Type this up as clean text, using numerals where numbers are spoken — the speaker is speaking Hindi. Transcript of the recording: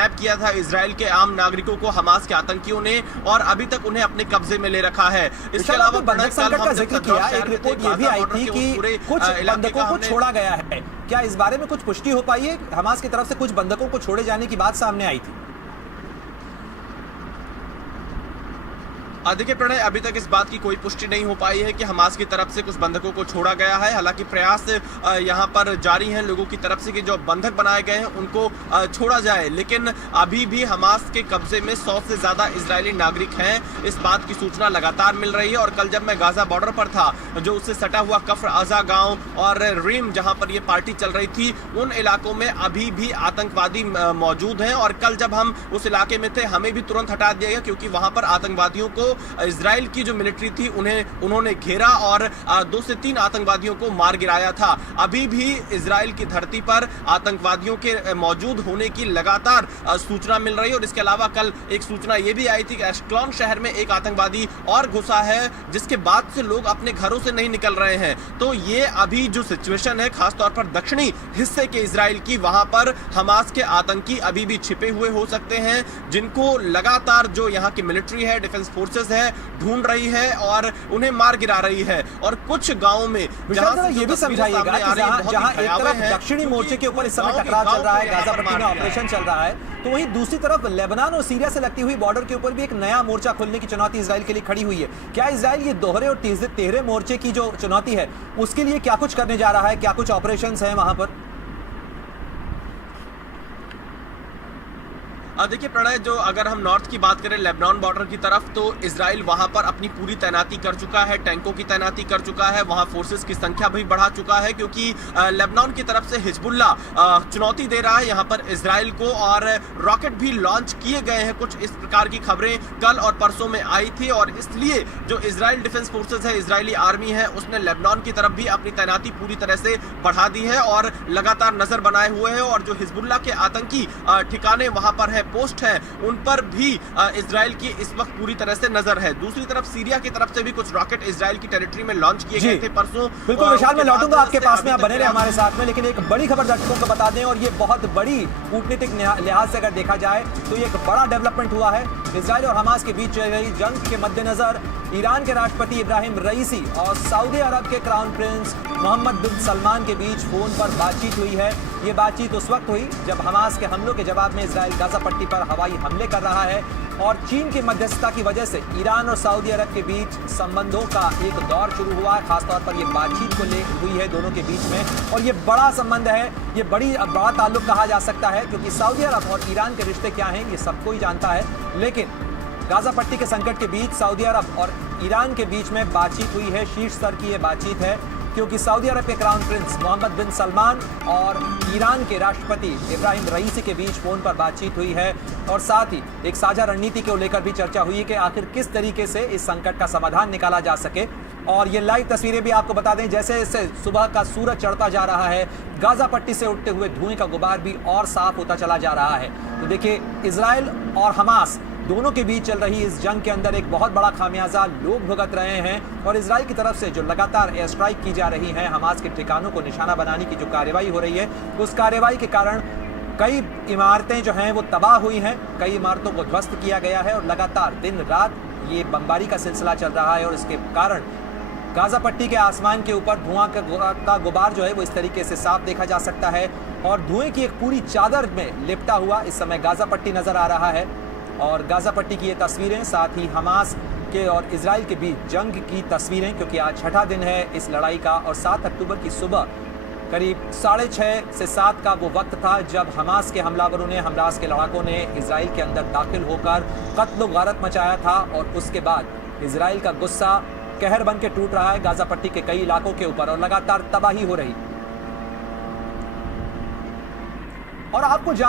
किडनैप किया था इजराइल के आम नागरिकों को हमास के आतंकियों ने, और अभी तक उन्हें अपने कब्जे में ले रखा है। इसके अलावा बंधक संकट का जिक्र किया, एक रिपोर्ट ये भी आई थी कि कुछ बंधकों को छोड़ा गया है। क्या इस बारे में कुछ पुष्टि हो पाई है? हमास की तरफ से कुछ बंधकों को छोड़े जाने की बात सामने आई थी। देखिए प्रणय, अभी तक इस बात की कोई पुष्टि नहीं हो पाई है कि हमास की तरफ से कुछ बंधकों को छोड़ा गया है। हालांकि प्रयास यहां पर जारी हैं लोगों की तरफ से कि जो बंधक बनाए गए हैं उनको छोड़ा जाए, लेकिन अभी भी हमास के कब्जे में 100 से ज्यादा इजरायली नागरिक हैं। इस बात की सूचना लगातार मिल रही है। और कल जब मैं गाजा बॉर्डर पर था, जो उससे सटा हुआ कफ्र आजा गांव और रीम जहां पर यह पार्टी चल रही थी, उन इलाकों में अभी भी आतंकवादी मौजूद हैं। और कल जब हम उस इलाके में थे, हमें भी तुरंत हटा दिया गया, क्योंकि वहां पर आतंकवादियों को इजराइल की जो मिलिट्री थी उन्होंने घेरा और 2 से 3 आतंकवादियों को मार गिराया था। अभी भी इजराइल की धरती पर आतंकवादियों के मौजूद होने की लगातार सूचना मिल रही है। और इसके अलावा कल एक सूचना यह भी आई थी कि एशक्लॉन शहर में एक आतंकवादी और घुसा है, जिसके बाद से लोग अपने घरों से नहीं निकल रहे हैं। तो ये अभी जो सिचुएशन है, खासतौर पर दक्षिणी हिस्से के इजराइल की, वहां पर हमास के आतंकी अभी भी छिपे हुए हो सकते हैं, जिनको लगातार जो यहाँ की मिलिट्री है, डिफेंस फोर्सेस है, ढूंढ रही है और उन्हें मार गिरा रही है। और कुछ गांवों में ये भी समझाइएगा कि जहां एक तरफ दक्षिणी मोर्चे के ऊपर इस समय टकराव चल रहा है, गाजा पट्टी में ऑपरेशन चल रहा है, तो वहीं दूसरी तरफ लेबनान और सीरिया से लगती हुई बॉर्डर के ऊपर भी एक नया मोर्चा खोलने की चुनौती इजराइल के लिए खड़ी हुई है। क्या इजराइल ये दोहरे और तिहरे मोर्चे की जो चुनौती है, उसके लिए क्या कुछ करने जा रहा है? क्या कुछ ऑपरेशन है वहां पर? देखिए प्रणय, जो अगर हम नॉर्थ की बात करें लेबनान बॉर्डर की तरफ, तो इजराइल वहां पर अपनी पूरी तैनाती कर चुका है, टैंकों की तैनाती कर चुका है, वहां फोर्सेस की संख्या भी बढ़ा चुका है, क्योंकि लेबनान की तरफ से हिजबुल्ला चुनौती दे रहा है यहां पर इजराइल को, और रॉकेट भी लॉन्च किए गए हैं। कुछ इस प्रकार की खबरें कल और परसों में आई थी, और इसलिए जो इजराइल डिफेंस फोर्सेस है, इजरायली आर्मी है, उसने लेबनान की तरफ भी अपनी तैनाती पूरी तरह से बढ़ा दी है और लगातार नजर बनाए हुए है। और जो हिजबुल्ला के आतंकी ठिकाने वहां पर है, पोस्ट है, उन पर भी इजराइल की इस वक्त पूरी तरह से नजर है। दूसरी तरफ सीरिया की तरफ से भी कुछ रॉकेट इजराइल की टेरिटरी में लॉन्च किए गए थे परसों। बिल्कुल विशाल, मैं लौटूंगा आपके पास में, आप बने रहे हमारे साथ में, लेकिन एक बड़ी खबर दर्शकों को बता दें, और ये बहुत बड़ी कूटनीतिक लिहाज से अगर देखा जाए तो ये एक बड़ा डेवलपमेंट हुआ है। इजराइल और हमास के बीच चल रही जंग के मद्देनजर ईरान के राष्ट्रपति इब्राहिम रईसी और सऊदी अरब के क्राउन प्रिंस मोहम्मद बिन सलमान के बीच फोन पर बातचीत हुई है। ये बातचीत उस वक्त हुई जब हमास के हमलों के जवाब में इजराइल गाजा पट्टी पर हवाई हमले कर रहा है, और चीन की मध्यस्थता की वजह से ईरान और सऊदी अरब के बीच संबंधों का एक दौर शुरू हुआ है। खासतौर पर ये बातचीत को ले हुई है दोनों के बीच में, और ये बड़ा संबंध है, ये बड़ा ताल्लुक कहा जा सकता है, क्योंकि सऊदी अरब और ईरान के रिश्ते क्या हैं ये सबको ही जानता है। लेकिन गाजा पट्टी के संकट के बीच सऊदी अरब और ईरान के बीच में बातचीत हुई है, शीर्ष स्तर की ये बातचीत है, क्योंकि सऊदी अरब के क्राउन प्रिंस मोहम्मद बिन सलमान और ईरान के राष्ट्रपति इब्राहिम रईसी के बीच फोन पर बातचीत हुई है, और साथ ही एक साझा रणनीति को लेकर भी चर्चा हुई है कि आखिर किस तरीके से इस संकट का समाधान निकाला जा सके। और ये लाइव तस्वीरें भी आपको बता दें, जैसे जैसे सुबह का सूरज चढ़ता जा रहा है, गाजा पट्टी से उठते हुए धुएं का गुबार भी और साफ होता चला जा रहा है। तो देखिए, इजराइल और हमास दोनों के बीच चल रही इस जंग के अंदर एक बहुत बड़ा खामियाजा लोग भुगत रहे हैं, और इजराइल की तरफ से जो लगातार एयर स्ट्राइक की जा रही है, हमास के ठिकानों को निशाना बनाने की जो कार्रवाई हो रही है, उस कार्रवाई के कारण कई इमारतें जो हैं वो तबाह हुई हैं, कई इमारतों को ध्वस्त किया गया है, और लगातार दिन रात ये बमबारी का सिलसिला चल रहा है। और इसके कारण गाजा पट्टी के आसमान के ऊपर धुआं का गुबार जो है वो इस तरीके से साफ देखा जा सकता है, और धुएं की एक पूरी चादर में लिपटा हुआ इस समय गाजा पट्टी नजर आ रहा है। और गाजा पट्टी की ये तस्वीरें, साथ ही हमास के और इजराइल के बीच जंग की तस्वीरें, क्योंकि आज 6ठा दिन है इस लड़ाई का, और 7 अक्टूबर की सुबह करीब 6:30 से 7 का वो वक्त था जब हमास के हमलावरों ने, हमलास के लड़ाकों ने इजराइल के अंदर दाखिल होकर कत्ल गारत मचाया था। और उसके बाद इजराइल का गुस्सा कहर बन के टूट रहा है गाजा पट्टी के कई इलाकों के ऊपर, और लगातार तबाही हो रही। और आपको